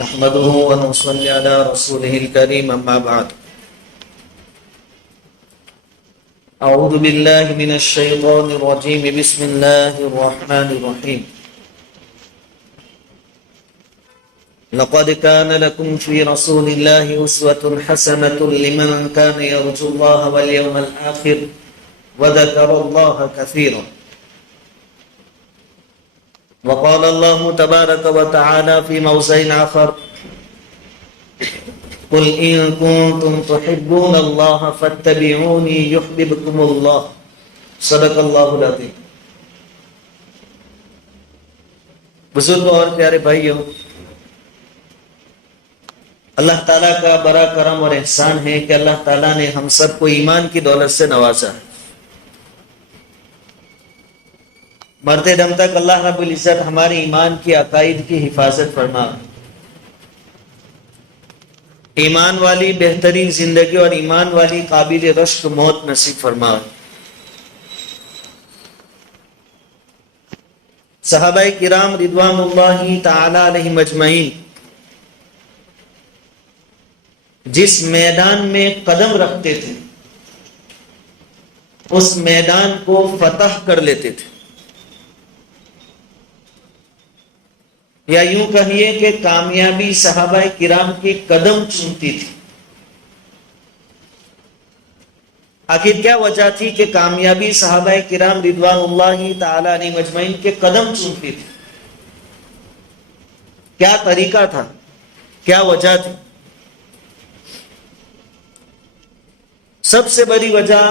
نحمده ونصلي على رسوله الكريم أما بعد أعوذ بالله من الشيطان الرجيم بسم الله الرحمن الرحيم لقد كان لكم في رسول الله أسوة حسنة لمن كان يرجو الله واليوم الآخر وذكر الله كثيرا وقال الله تبارك وتعالى في موضع آخر قل إن كنتم تحبون الله فاتبعوني يحببكم الله صدق الله العظيم. بزرگوں اور پیارے بھائیوں، اللہ تعالیٰ کا بڑا کرم اور احسان ہے کہ اللہ تعالیٰ نے ہم سب کو ایمان کی دولت سے نوازا ہے. مرتے دم تک اللہ رب العزت ہمارے ایمان کی عقائد کی حفاظت فرما، ایمان والی بہترین زندگی اور ایمان والی قابل رشک موت نصیب فرما. صحابہ کرام رضوان اللہ تعالی علیہم اجمعین جس میدان میں قدم رکھتے تھے اس میدان کو فتح کر لیتے تھے، یا یوں کہیے کہ کامیابی صحابہ کرام کے قدم چومتی تھی. آخر کیا وجہ تھی کہ کامیابی صحابہ کرام رضوان اللہ تعالی علیہم اجمعین کے قدم چومتی تھی؟ کیا طریقہ تھا، کیا وجہ تھی؟ سب سے بڑی وجہ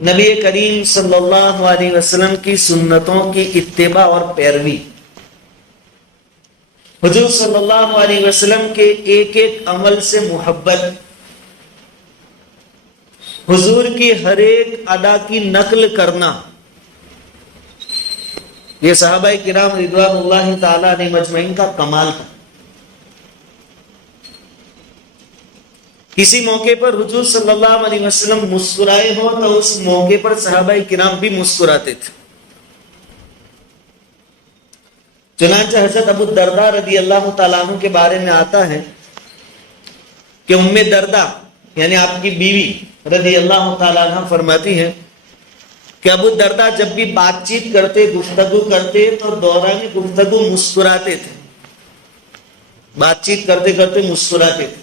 نبی کریم صلی اللہ علیہ وسلم کی سنتوں کی اتباع اور پیروی. حضور صلی اللہ علیہ وسلم کے ایک ایک عمل سے محبت، حضور کی ہر ایک ادا کی نقل کرنا، یہ صحابہ کرام رضوان اللہ تعالی علیہ مجمعین کا کمال تھا. کسی موقع پر حضور صلی اللہ علیہ وسلم مسکرائے ہو تو اس موقع پر صحابہ کرام بھی مسکراتے تھے. چنانچہ حضرت ابو الدرداء رضی اللہ تعالیٰ عنہ کے بارے میں آتا ہے کہ ام درداء یعنی آپ کی بیوی رضی اللہ تعالیٰ عنہ فرماتی ہیں کہ ابو الدرداء جب بھی بات چیت کرتے، گفتگو کرتے تو دوران گفتگو مسکراتے تھے، بات چیت کرتے کرتے مسکراتے تھے.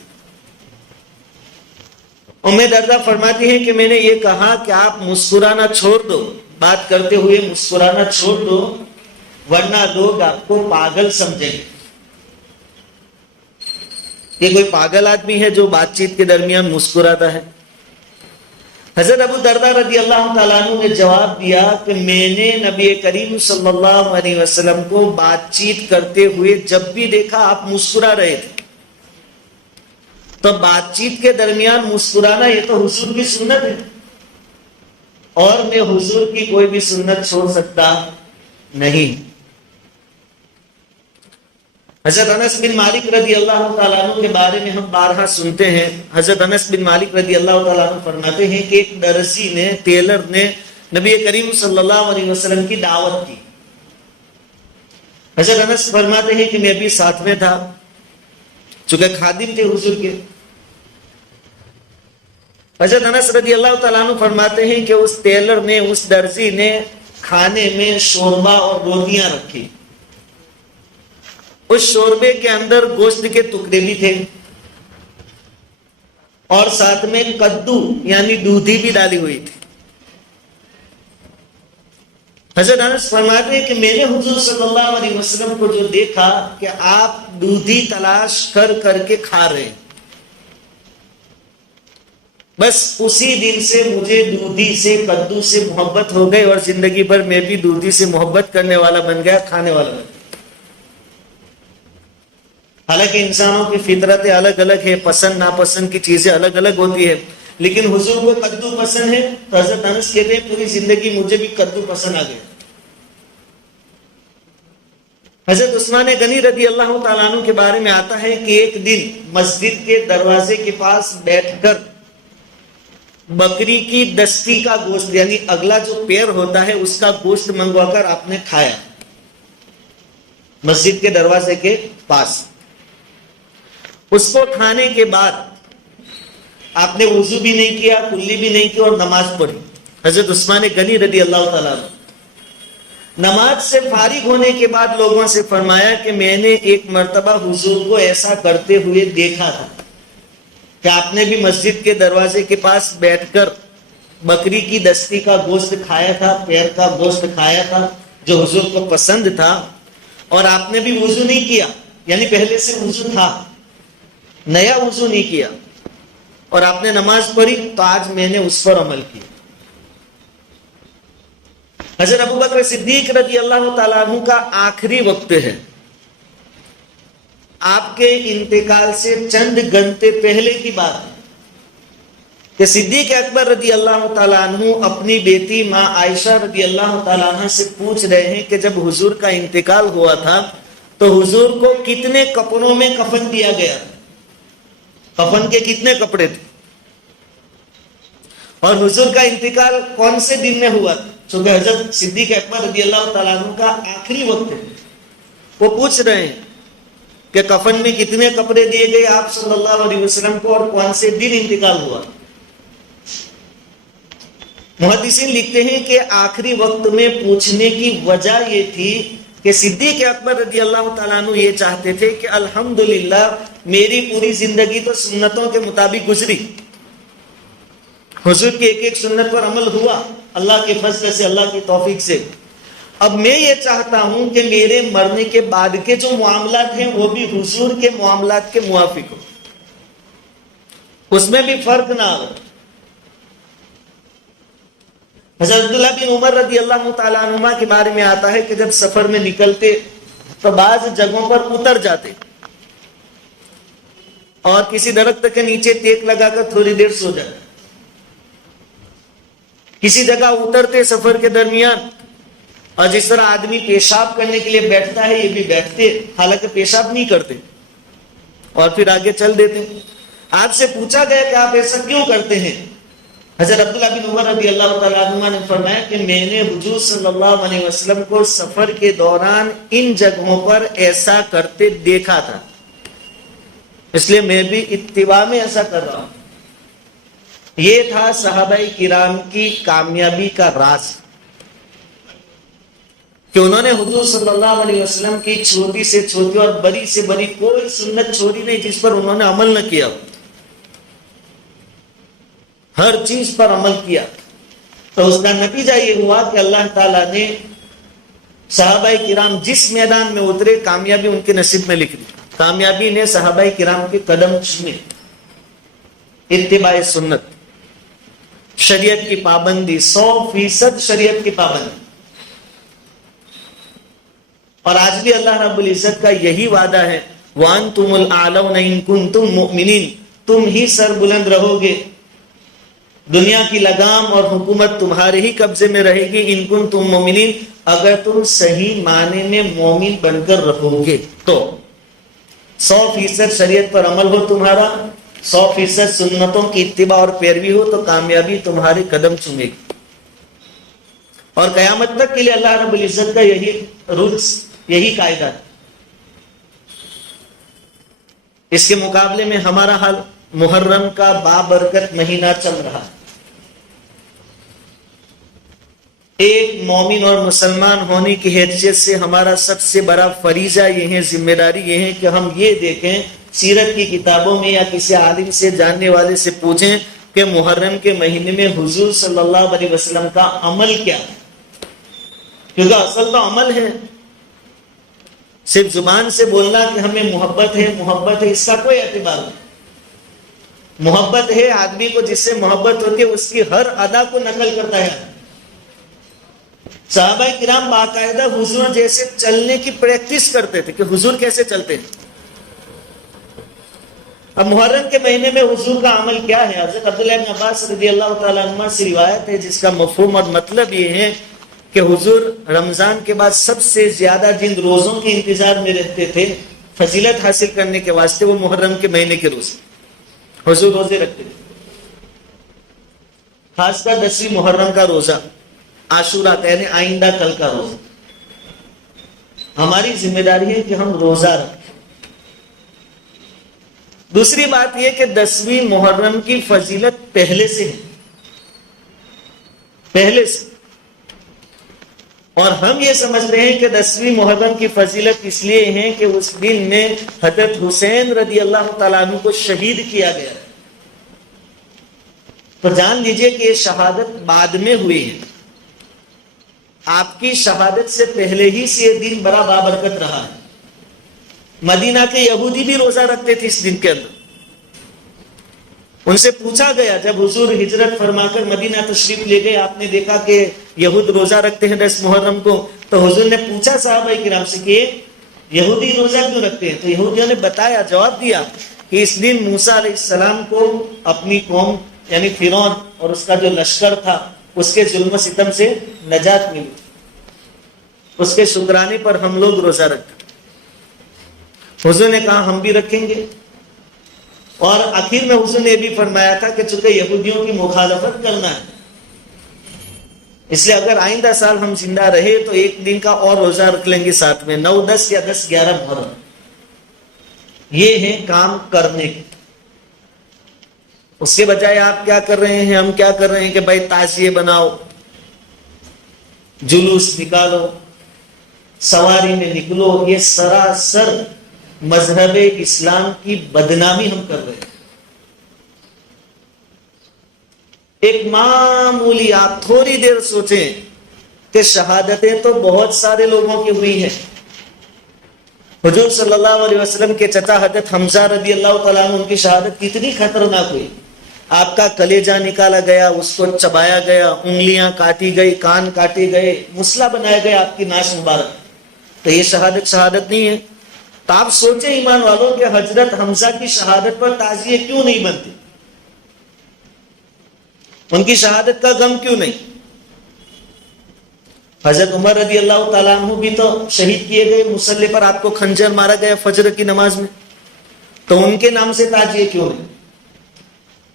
ام درداء فرماتی ہیں کہ میں نے یہ کہا کہ آپ مسکرانا چھوڑ دو، بات کرتے ہوئے مسکرانا چھوڑ دو، ورنہ لوگ آپ کو پاگل سمجھیں گے. یہ کوئی پاگل آدمی ہے جو بات چیت کے درمیان مسکراتا ہے؟ حضرت ابو الدرداء رضی اللہ تعالیٰ عنہ نے جواب دیا کہ میں نے نبی کریم صلی اللہ علیہ وسلم کو بات چیت کرتے ہوئے جب بھی دیکھا آپ مسکرا رہے تھے، تو بات چیت کے درمیان مسکرانا یہ تو حضور کی سنت ہے، اور میں حضور کی کوئی بھی سنت چھوڑ سکتا نہیں. حضرت انس بن مالک رضی اللہ تعالیٰ عنہ کے بارے میں ہم بارہا سنتے ہیں. حضرت انس بن مالک رضی اللہ تعالیٰ عنہ فرماتے ہیں کہ ایک درزی نے، ٹیلر نے نبی کریم صلی اللہ علیہ وسلم کی دعوت کی. حضرت انس فرماتے ہیں کہ میں بھی ساتھ میں تھا، چونکہ خادم تھے حضور کے. حضرت انس رضی اللہ تعالیٰ عنہ فرماتے ہیں کہ اس ٹیلر نے، اس درزی نے کھانے میں شوربہ اور روٹیاں رکھی. اس شوربے کے اندر گوشت کے ٹکڑے بھی تھے اور ساتھ میں کدو یعنی دودھی بھی ڈالی ہوئی تھی. حضرت انس فرماتے ہیں کہ میں نے حضور صلی اللہ علیہ وسلم کو جو دیکھا کہ آپ دودھی تلاش کر کر کے کھا رہے ہیں، بس اسی دن سے مجھے دودھی سے، کدو سے محبت ہو گئی اور زندگی بھر میں بھی دودھی سے محبت کرنے والا بن گیا، کھانے والا بن گیا. حالانکہ انسانوں کی فطرتیں الگ الگ ہے، پسند ناپسند کی چیزیں الگ الگ ہوتی ہے، لیکن حضور کو کدو پسند ہے تو حضرت انس کہتے ہیں پوری زندگی مجھے بھی کدو پسند آ گیا. حضرت عثمان غنی رضی اللہ تعالیٰ عنہ کے بارے میں آتا ہے کہ ایک دن مسجد کے دروازے کے پاس بیٹھ کر بکری کی دستی کا گوشت یعنی اگلا جو پیر ہوتا ہے اس کا گوشت منگوا کر آپ نے کھایا. مسجد کے دروازے کے پاس. اس کو کھانے کے بعد آپ نے وضو بھی نہیں کیا, کلی بھی نہیں کیا اور نماز پڑھی. حضرت عثمان غنی رضی اللہ تعالیٰ عنہ نماز سے فارغ ہونے کے بعد لوگوں سے فرمایا کہ میں نے ایک مرتبہ حضور کو ایسا کرتے ہوئے دیکھا تھا کہ آپ نے بھی مسجد کے دروازے کے پاس بیٹھ کر بکری کی دستی کا گوشت کھایا تھا, پیر کا گوشت کھایا تھا جو حضور کو پسند تھا, اور آپ نے بھی وضو نہیں کیا, یعنی پہلے سے وضو تھا, نیا وضو نہیں کیا, اور آپ نے نماز پڑھی تو آج میں نے اس پر عمل کیا. حضرت ابوبکر صدیق رضی اللہ تعالیٰ عنہ کا آخری وقت ہے. آپ کے انتقال سے چند گھنٹے پہلے کی بات ہے کہ صدیق اکبر رضی اللہ تعالیٰ عنہ اپنی بیٹی ماں عائشہ رضی اللہ تعالیٰ عنہ سے پوچھ رہے ہیں کہ جب حضور کا انتقال ہوا تھا تو حضور کو کتنے کپڑوں میں کفن دیا گیا, کفن کے کتنے کپڑے تھے, اور حضور کا انتقال کون سے دن میں ہوا تھا. چونکہ حضرت صدیق اکبر رضی اللہ تعالیٰ عنہ کا آخری وقت ہے, وہ پوچھ رہے ہیں کہ کفن میں کتنے کپڑے دیے گئے آپ صلی اللہ علیہ وسلم کو اور کون سے دن انتقال ہوا. محدثین لکھتے ہیں کہ آخری وقت میں پوچھنے کی وجہ یہ تھی کہ صدیق اکبر رضی اللہ تعالیٰ عنہ یہ چاہتے تھے کہ الحمدللہ میری پوری زندگی تو سنتوں کے مطابق گزری, حضور کی ایک ایک سنت پر عمل ہوا اللہ کے فضل سے, اللہ کی توفیق سے. اب میں یہ چاہتا ہوں کہ میرے مرنے کے بعد کے جو معاملات ہیں وہ بھی حضور کے معاملات کے موافق ہو, اس میں بھی فرق نہ ہو. حضرت عبداللہ بن عمر رضی اللہ تعالیٰ عنہما کے بارے میں آتا ہے کہ جب سفر میں نکلتے تو بعض جگہوں پر اتر جاتے اور کسی درخت کے نیچے ٹیک لگا کر تھوڑی دیر سو جاتے. کسی جگہ اترتے سفر کے درمیان, اور جس طرح آدمی پیشاب کرنے کے لیے بیٹھتا ہے یہ بھی بیٹھتے, حالانکہ پیشاب نہیں کرتے, اور پھر آگے چل دیتے. آپ سے پوچھا گیا کہ آپ ایسا کیوں کرتے ہیں. حضرت عبداللہ بن عمر رضی اللہ تعالیٰ عنہ نے فرمایا کہ میں نے حضور صلی اللہ علیہ وسلم کو سفر کے دوران ان جگہوں پر ایسا کرتے دیکھا تھا, اس لیے میں بھی اتباع میں ایسا کر رہا ہوں. یہ تھا صحابہ کرام کی کامیابی کا راز کہ انہوں نے حضور صلی اللہ علیہ وسلم کی چھوٹی سے چھوٹی اور بڑی سے بڑی کوئی سنت چھوڑی نہیں جس پر انہوں نے عمل نہ کیا, ہر چیز پر عمل کیا. تو اس کا نتیجہ یہ ہوا کہ اللہ تعالیٰ نے صحابہ کرام جس میدان میں اترے کامیابی ان کے نصیب میں لکھ دی. کامیابی نے صحابہ کرام کے قدم چومے, اتباع سنت, شریعت کی پابندی, 100% شریعت کی پابندی. اور آج بھی اللہ رب العزت کا یہی وعدہ ہے وَأَنْتُمُ الْأَعْلَوْنَ إِن كُنتُم مُؤْمِنِينَ, تم ہی سر بلند رہو گے, دنیا کی لگام اور حکومت تمہارے ہی قبضے میں رہے گی ان کنتم مومنین, اگر تم صحیح معنی میں مومن بن کر رہو گے تو. 100% شریعت پر عمل ہو تمہارا, 100% سنتوں کی اتباع اور پیروی ہو تو کامیابی تمہارے قدم چومے گی. اور قیامت تک کے لیے اللہ رب العزت کا یہی رولز, یہی قاعدہ ہے. اس کے مقابلے میں ہمارا حال محرم کا بابرکت مہینہ چل رہا ہے. ایک مومن اور مسلمان ہونے کی حیثیت سے ہمارا سب سے بڑا فریضہ یہ ہے, ذمہ داری یہ ہے کہ ہم یہ دیکھیں, سیرت کی کتابوں میں یا کسی عالم سے جاننے والے سے پوچھیں کہ محرم کے مہینے میں حضور صلی اللہ علیہ وسلم کا عمل کیا ہے, کیونکہ اصل تو عمل ہے. صرف زبان سے بولنا کہ ہمیں محبت ہے اس کا کوئی اعتبار نہیں. محبت ہے آدمی کو جس سے محبت ہوتی ہے اس کی ہر ادا کو نقل کرتا ہے. صحابہ کرام باقاعدہ حضور جیسے چلنے کی پریکٹس کرتے تھے کہ حضور کیسے چلتے ہیں. اب محرم کے مہینے میں حضور کا عمل کیا ہے. حضرت عبداللہ بن عباس رضی اللہ تعالیٰ عنہ سے روایت ہے جس کا مفہوم اور مطلب یہ ہے کہ حضور رمضان کے بعد سب سے زیادہ جن روزوں کے انتظار میں رہتے تھے فضیلت حاصل کرنے کے واسطے وہ محرم کے مہینے کے روزے حضور روزے رکھتے تھے. خاص کر 10ویں محرم کا روزہ, عاشورہ یعنی آئندہ کل کا روزہ. ہماری ذمہ داری ہے کہ ہم روزہ رکھیں. دوسری بات یہ کہ 10ویں محرم کی فضیلت پہلے سے ہے، پہلے سے. اور ہم یہ سمجھ رہے ہیں کہ 10ویں محرم کی فضیلت اس لیے ہے کہ اس دن میں حضرت حسین رضی اللہ تعالیٰ عنہ کو شہید کیا گیا. تو جان لیجئے کہ یہ شہادت بعد میں ہوئی ہے، آپ کی شہادت سے پہلے ہی سے یہ دن بڑا بابرکت رہا ہے. مدینہ کے یہودی بھی روزہ رکھتے تھے اس دن کے اندر. ان سے پوچھا گیا جب حضور ہجرت فرما کر مدینہ تشریف لے گئے، آپ نے دیکھا کہ یہود روزہ رکھتے ہیں 10 محرم کو، تو حضور نے پوچھا صحابہ کرام سے کہ یہودی روزہ کیوں رکھتے ہیں؟ تو یہودیوں نے بتایا، جواب دیا کہ اس دن موسیٰ علیہ السلام کو اپنی قوم یعنی فرعون اور اس کا جو لشکر تھا اس کے ظلم و ستم سے نجات ملی، اس کے شکرانے پر ہم لوگ روزہ رکھتے. حضور نے کہا ہم بھی رکھیں گے. اور آخر میں حضور نے یہ بھی فرمایا تھا کہ چونکہ یہودیوں کی مخالفت کرنا ہے، اس لیے اگر آئندہ سال ہم زندہ رہے تو ایک دن کا اور روزہ رکھ لیں گے ساتھ میں، 9، 10 یا 10، 11 محرم. یہ ہے کام کرنے کے. اس کے بجائے آپ کیا کر رہے ہیں، ہم کیا کر رہے ہیں کہ بھائی تعزیے بناؤ، جلوس نکالو، سواری میں نکلو. یہ سراسر مذہب اسلام کی بدنامی ہم کر رہے ہیں. ایک معمولی آپ تھوڑی دیر سوچیں کہ شہادتیں تو بہت سارے لوگوں کی ہوئی ہیں. حضور صلی اللہ علیہ وسلم کے چچا حضرت حمزہ رضی اللہ تعالیٰ عنہ، ان کی شہادت کتنی خطرناک ہوئی. آپ کا کلیجہ نکالا گیا، اس کو چبایا گیا، انگلیاں کاٹی گئی، کان کاٹے گئے، مسلا بنایا گیا آپ کی ناش مبارک. تو یہ شہادت نہیں ہے. تو آپ سوچیں ایمان والوں کہ حضرت حمزہ کی شہادت پر تعزیے کیوں نہیں بنتے، ان کی شہادت کا غم کیوں نہیں. حضرت عمر رضی اللہ تعالیٰ عنہ بھی تو شہید کیے گئے، مصلی پر آپ کو خنجر مارا گیا فجر کی نماز میں، تو ان کے نام سے تعزیے کیوں نہیں.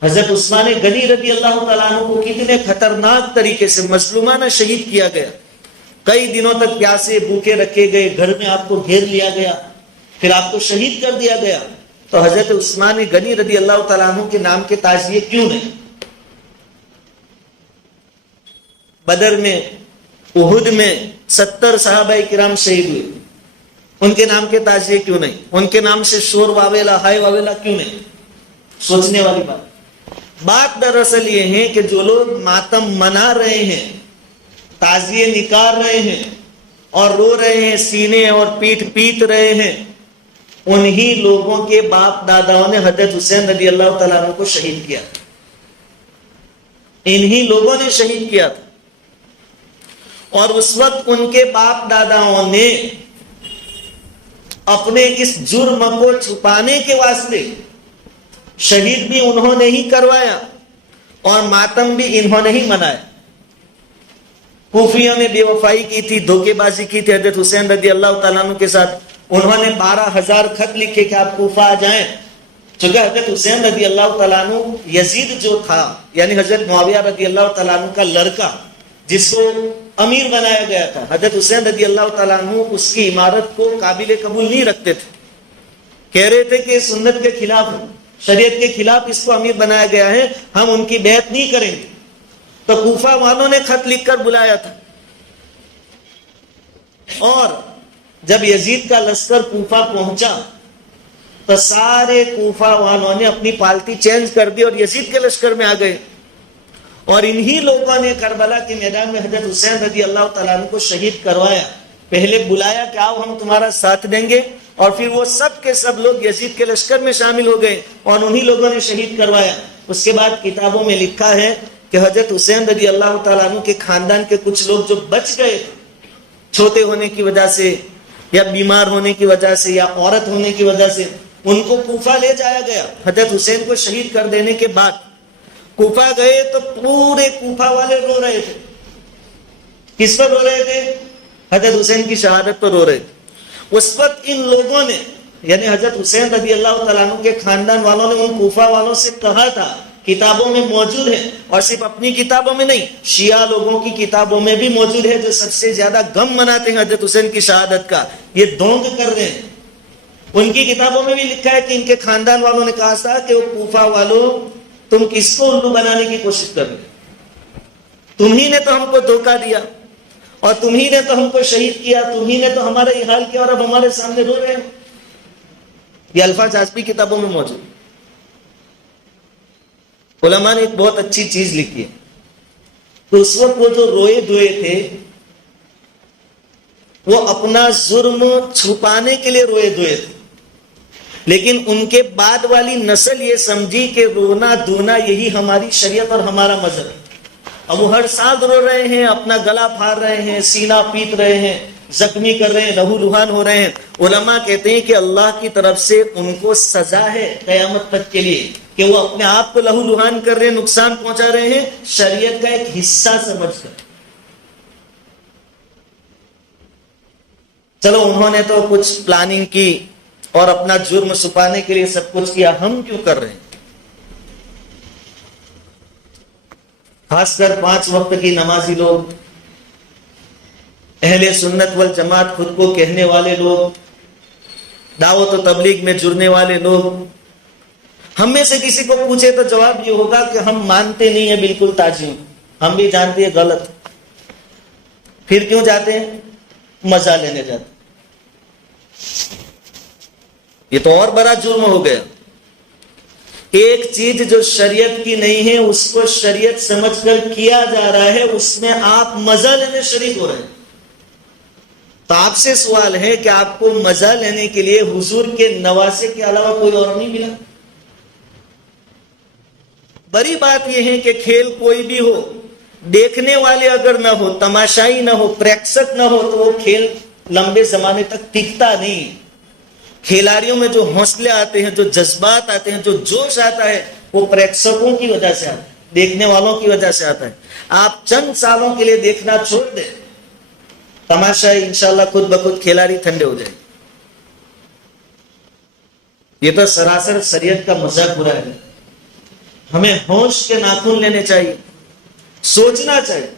حضرت عثمان غنی رضی اللہ تعالیٰ عنہ کو کتنے خطرناک طریقے سے مظلومانہ شہید کیا گیا، کئی دنوں تک پیاسے بھوکے رکھے گئے، گھر میں آپ کو گھیر لیا گیا، پھر آپ کو شہید کر دیا گیا. تو حضرت عثمان غنی رضی اللہ تعالیٰ عنہ کے نام کے تعزیے کیوں نہیں. بدر میں، احد میں 70 صحابہ کرام شہید ہوئے، ان کے نام کے تعزیے کیوں نہیں. ان کے نام سے شور واویلا، ہائے واویلا کیوں نہیں. سوچنے والی بات دراصل یہ ہے کہ جو لوگ ماتم منا رہے ہیں، تعزیے نکال رہے ہیں اور رو رہے ہیں، سینے اور پیٹ پیٹ رہے ہیں، انہی لوگوں کے باپ داداؤں نے حضرت حسین رضی اللہ تعالیٰ عنہ کو شہید کیا، انہی لوگوں نے شہید کیا تھا. اور اس وقت ان کے باپ داداؤں نے اپنے اس جرم کو چھپانے کے واسطے شہید بھی انہوں نے ہی کروایا اور ماتم بھی انہوں نے ہی منایا. کوفیوں نے بے وفائی کی تھی، دھوکے بازی کی تھی حضرت حسین رضی اللہ تعالیٰ عنہ کے ساتھ. انہوں نے 12,000 خط لکھے کہ آپ کوفہ آ جائیں. چونکہ حضرت حسین رضی اللہ تعالیٰ عنہ، یزید جو تھا یعنی حضرت معاویہ رضی اللہ تعالیٰ عنہ کا لڑکا جس کو امیر بنایا گیا تھا، حضرت حسین رضی اللہ تعالیٰ عنہ اس کی عمارت کو قابل قبول نہیں رکھتے تھے. کہہ رہے تھے کہ سنت کے خلاف، شریعت کے خلاف اس کو امیر بنایا گیا ہے، ہم ان کی بیعت نہیں کریں گے. تو کوفہ والوں نے خط لکھ کر بلایا تھا. اور جب یزید کا لشکر کوفہ پہنچا تو سارے کوفہ والوں نے اپنی پالٹی چینج کر دی اور یزید کے لشکر میں آ گئے. اور انہی لوگوں نے کربلا کے میدان میں حضرت حسین رضی اللہ تعالیٰ عنہ کو شہید کروایا. پہلے بلایا کہ آؤ ہم تمہارا ساتھ دیں گے، اور پھر وہ سب کے سب لوگ یزید کے لشکر میں شامل ہو گئے اور انہی لوگوں نے شہید کروایا. اس کے بعد کتابوں میں لکھا ہے کہ حضرت حسین رضی اللہ تعالیٰ عنہ کے خاندان کے کچھ لوگ جو بچ گئے چھوٹے ہونے کی وجہ سے یا بیمار ہونے کی وجہ سے یا عورت ہونے کی وجہ سے، ان کو کوفہ لے جایا گیا. حضرت حسین کو شہید کر دینے کے بعد کوفہ گئے تو پورے کوفہ والے رو رہے تھے. کس پر رو رہے تھے؟ حضرت حسین کی شہادت پر رو رہے تھے. اس وقت ان لوگوں نے یعنی حضرت حسین رضی اللہ تعالیٰ عنہ کے خاندان والوں نے ان کوفہ والوں سے کہا تھا کتابوں میں موجود ہے، اور صرف اپنی کتابوں میں نہیں، شیعہ لوگوں کی کتابوں میں بھی موجود ہے، جو سب سے زیادہ غم مناتے ہیں حضرت حسین کی شہادت کا، یہ دونگ کر رہے ہیں۔ ان کی کتابوں میں بھی لکھا ہے کہ ان کے خاندان والوں نے کہا تھا کہ وہ کوفہ والوں تم کس کو الو بنانے کی کوشش کر رہے، تم ہی نے تو ہم کو دھوکہ دیا، اور تم ہی نے تو ہم کو شہید کیا، تم ہی نے تو ہمارا یہ حال کیا، اور اب ہمارے سامنے رو رہے ہیں۔ یہ الفاظ آج بھی کتابوں میں موجود۔ علماء نے ایک بہت اچھی چیز لکھی ہے، تو اس وقت وہ جو روئے دھوئے تھے وہ اپنا جرم چھپانے کے لیے روئے دھوئے تھے، لیکن ان کے بعد والی نسل یہ سمجھی کہ رونا دھونا یہی ہماری شریعت اور ہمارا مذہب ہے۔ اب وہ ہر سال رو رہے ہیں، اپنا گلا پھاڑ رہے ہیں، سینہ پیٹ رہے ہیں، زخمی کر رہے ہیں، لہو لہان ہو رہے ہیں۔ علماء کہتے ہیں کہ اللہ کی طرف سے ان کو سزا ہے قیامت تک کے لیے، کہ وہ اپنے آپ کو لہو لہان کر رہے ہیں، نقصان پہنچا رہے ہیں، شریعت کا ایک حصہ سمجھ کر۔ چلو انہوں نے تو کچھ پلاننگ کی اور اپنا جرم چھپانے کے لیے سب کچھ کیا، ہم کیوں کر رہے ہیں؟ خاص کر 5 وقت کی نمازی لوگ، اہل سنت والجماعت خود کو کہنے والے لوگ، دعوت و تبلیغ میں جڑنے والے لوگ، ہم میں سے کسی کو پوچھے تو جواب یہ ہوگا کہ ہم مانتے نہیں ہیں بالکل تاجیوں، ہم بھی جانتے ہیں غلط، پھر کیوں جاتے ہیں؟ مزہ لینے جاتے ہیں۔ یہ تو اور بڑا جرم ہو گیا، ایک چیز جو شریعت کی نہیں ہے اس کو شریعت سمجھ کر کیا جا رہا ہے، اس میں آپ مزہ لینے شریک ہو رہے ہیں۔ تو آپ سے سوال ہے کہ آپ کو مزہ لینے کے لیے حضور کے نواسے کے علاوہ کوئی اور نہیں ملا؟ بڑی بات یہ ہے کہ کھیل کوئی بھی ہو، دیکھنے والے اگر نہ ہو، تماشائی نہ ہو، پریکشک نہ ہو، تو وہ کھیل لمبے زمانے تک ٹکتا نہیں۔ کھلاڑیوں میں جو حوصلے آتے ہیں، جو جذبات آتے ہیں، جو جوش آتا ہے، وہ پریکشکوں کی وجہ سے آتا ہے، دیکھنے والوں کی وجہ سے آتا ہے۔ آپ چند سالوں کے لیے دیکھنا چھوڑ دیں، تماشائی انشاءاللہ خود بخود کھلاڑی ٹھنڈے ہو جائے۔ یہ تو سراسر شریعت کا مذاق برا ہے۔ ہمیں ہوش کے ناخن لینے چاہیے، سوچنا چاہیے۔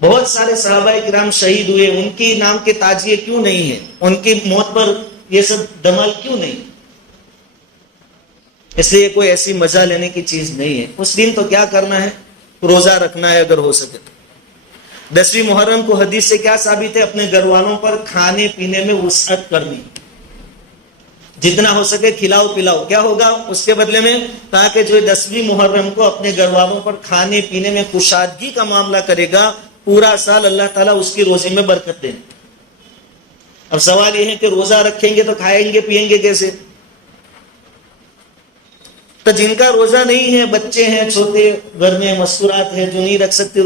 بہت سارے صحابہ کرام شہید ہوئے، ان کی نام کے تاجیے کیوں نہیں ہیں؟ ان کی موت پر یہ سب دمال کیوں نہیں؟ اس لیے کوئی ایسی مزہ لینے کی چیز نہیں ہے۔ اس دن تو کیا کرنا ہے؟ روزہ رکھنا ہے اگر ہو سکے تو۔ 10ویں محرم کو حدیث سے کیا ثابت ہے؟ اپنے گھر والوں پر کھانے پینے میں وسعت کرنی، جتنا ہو سکے کھلاؤ پلاؤ۔ کیا ہوگا اس کے بدلے میں؟ تاکہ جو 10ویں محرم کو اپنے گھر والوں پر کھانے پینے میں کشادگی کا معاملہ کرے گا، پورا سال اللہ تعالیٰ اس کی روزی میں برکت دیں۔ اب سوال یہ ہے کہ روزہ رکھیں گے تو کھائیں گے پیئیں گے کیسے؟ تو جن کا روزہ نہیں ہے، بچے ہیں چھوٹے، گھر میں مستورات ہیں جو نہیں رکھ سکتے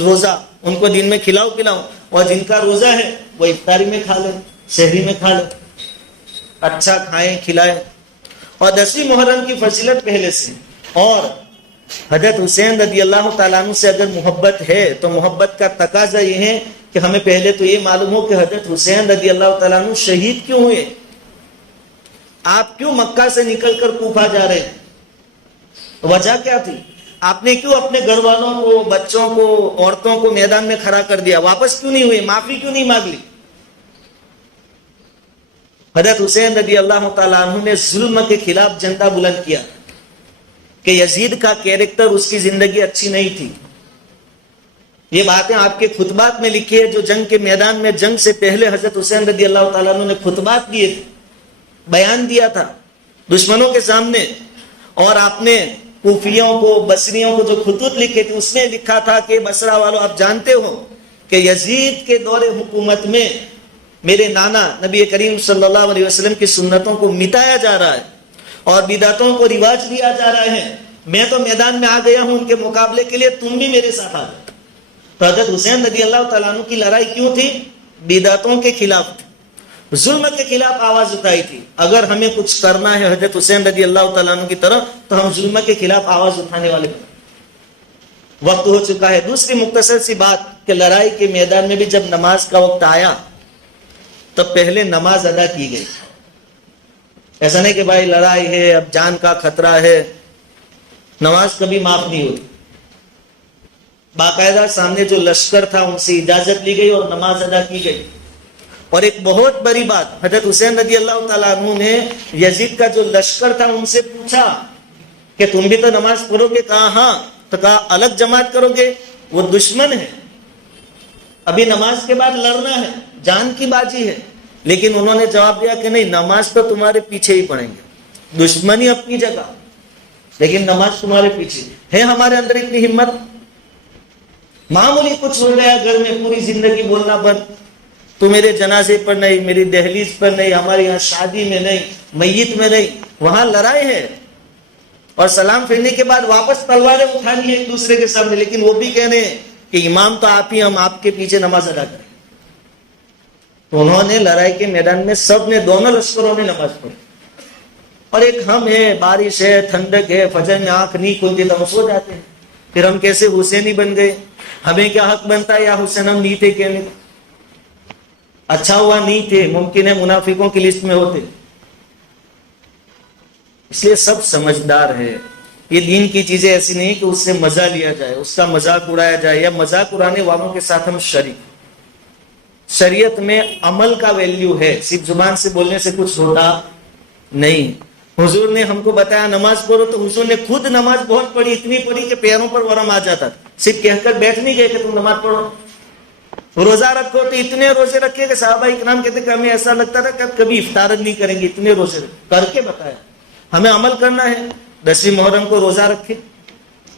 روزہ، ان کو دن میں کھلاؤ پلاؤ، اور جن کا روزہ ہے وہ افطاری میں کھا لیں، سحری میں کھا لیں، اچھا کھائیں کھلائیں۔ اور 10ویں محرم کی فضیلت پہلے سے، اور حضرت حسین رضی اللہ تعالیٰ عنہ سے اگر محبت ہے تو محبت کا تقاضا یہ ہے کہ ہمیں پہلے تو یہ معلوم ہو کہ حضرت حسین رضی اللہ تعالیٰ عنہ شہید کیوں ہوئے؟ آپ کیوں مکہ سے نکل کر کوفہ جا رہے ہیں؟ وجہ کیا تھی؟ آپ نے کیوں اپنے گھر والوں کو، بچوں کو، عورتوں کو میدان میں کھڑا کر دیا؟ واپس کیوں نہیں ہوئے؟ معافی کیوں نہیں مانگ لی؟ حضرت حسین رضی اللہ تعالیٰ عنہ نے ظلم کے خلاف جھنڈا بلند کیا کہ یزید کا کیریکٹر، اس کی زندگی اچھی نہیں تھی۔ یہ باتیں آپ کے خطبات میں لکھی ہے، جو جنگ کے میدان میں جنگ سے پہلے حضرت حسین رضی اللہ تعالیٰ عنہ نے خطبات دیے تھے، بیان دیا تھا دشمنوں کے سامنے۔ اور آپ نے کوفیوں کو، بصریوں کو جو خطوط لکھے تھے، اس میں لکھا تھا کہ بصرہ والوں، آپ جانتے ہو کہ یزید کے دور حکومت میں میرے نانا نبی کریم صلی اللہ علیہ وسلم کی سنتوں کو مٹایا جا رہا ہے اور بدعتوں کو رواج دیا جا رہا ہے۔ میں تو میدان میں آ گیا ہوں ان کے مقابلے کے لیے، تم بھی میرے ساتھ آ جاؤ۔ تو حضرت حسین رضی اللہ تعالیٰ عنہ کی لڑائی کیوں تھی؟ بدعتوں کے خلاف تھی، ظلم کے خلاف آواز اٹھائی تھی۔ اگر ہمیں کچھ کرنا ہے حضرت حسین رضی اللہ تعالیٰ عنہ کی طرح، تو ہم ظلم کے خلاف آواز اٹھانے والے ہیں۔ وقت ہو چکا ہے۔ دوسری مختصر سی بات کہ لڑائی کے میدان میں بھی جب نماز کا وقت آیا تب پہلے نماز ادا کی گئی، ایسا نہیں کہ بھائی لڑائی ہے اب جان کا خطرہ ہے، نماز کبھی معاف نہیں ہوتی. باقاعدہ سامنے جو لشکر تھا ان سے اجازت لی گئی اور نماز ادا کی گئی. اور ایک بہت بڑی بات، حضرت حسین رضی اللہ تعالیٰ عنہ نے یزید کا جو لشکر تھا ان سے پوچھا کہ تم بھی تو نماز پڑھو گے؟ کہا ہاں. تو کہا الگ جماعت کرو گے؟ وہ دشمن ہے، ابھی نماز کے بعد لڑنا ہے، جان کی بازی ہے. لیکن انہوں نے جواب دیا کہ نہیں، نماز تو تمہارے پیچھے ہی پڑھیں گے، دشمنی اپنی جگہ لیکن نماز تمہارے پیچھے. ہے ہمارے اندر اتنی ہمت؟ معمولی کچھ ہو گیا گھر میں پوری زندگی بولنا بند، تو میرے جنازے پر نہیں، میری دہلیز پر نہیں، ہمارے یہاں شادی میں نہیں، میت میں نہیں. وہاں لڑائی ہے اور سلام پھیرنے کے بعد واپس تلواریں اٹھانی ہے ایک دوسرے کے سامنے، لیکن وہ بھی کہہ رہے ہیں کہ امام تو آپ ہی، ہم آپ کے پیچھے نماز ادا کریں. تو انہوں نے لڑائی کے میدان میں سب نے، دونوں لشکروں نے نماز پڑھی. اور ایک ہم ہے، بارش ہے، ٹھنڈک ہے، فجر میں آنکھ نہیں کھلتی تو ہم سو جاتے ہیں. پھر ہم کیسے حسینی بن گئے؟ ہمیں کیا حق بنتا ہے یا حسین ہم نہیں تھے کہنے؟ اچھا ہوا نہیں تھے، ممکن ہے منافقوں کی لسٹ میں ہوتے. اس لیے سب سمجھدار ہے. یہ دین کی چیزیں ایسی نہیں کہ اس سے مزہ لیا جائے، اس کا مذاق اڑایا جائے یا مذاق اڑانے والوں کے ساتھ ہم شریک. شریعت میں عمل کا ویلیو ہے، صرف زبان سے بولنے سے کچھ ہوتا نہیں. حضور نے ہم کو بتایا نماز پڑھو، تو حضور نے خود نماز بہت پڑھی، اتنی پڑھی کہ پیروں پر ورم آ جاتا تھا. صرف کہہ کر بیٹھ نہیں گئے کہ تم نماز پڑھو. روزہ رکھو تو اتنے روزے رکھے کہ صحابہ کرام کہتے کہ ہمیں ایسا لگتا تھا کہ کبھی افطار نہیں کریں گے، اتنے روزے کر کے بتایا. ہمیں عمل کرنا ہے. 10ویں محرم کو روزہ رکھے،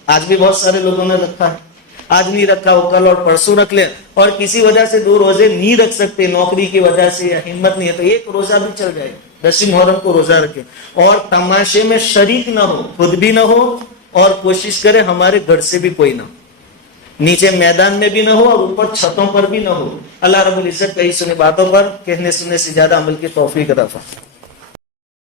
آج بھی بہت سارے لوگوں نے رکھا ہے، آج نہیں رکھا وہ کل اور پرسوں رکھ لیں. اور کسی وجہ سے 2 روزے نہیں رکھ سکتے، نوکری کی وجہ سے یا ہمت نہیں ہے، تو 1 روزہ بھی چل جائے. 10ویں محرم کو روزہ رکھے اور تماشے میں شریک نہ ہو، خود بھی نہ ہو، اور کوشش کرے ہمارے گھر سے بھی کوئی نہ ہو، نیچے میدان میں بھی نہ ہو اور اوپر چھتوں پر بھی نہ ہو. اللہ رب العزت کہی سنی باتوں پر کہنے سننے سے زیادہ عمل کی توفیق عطا فرمائے.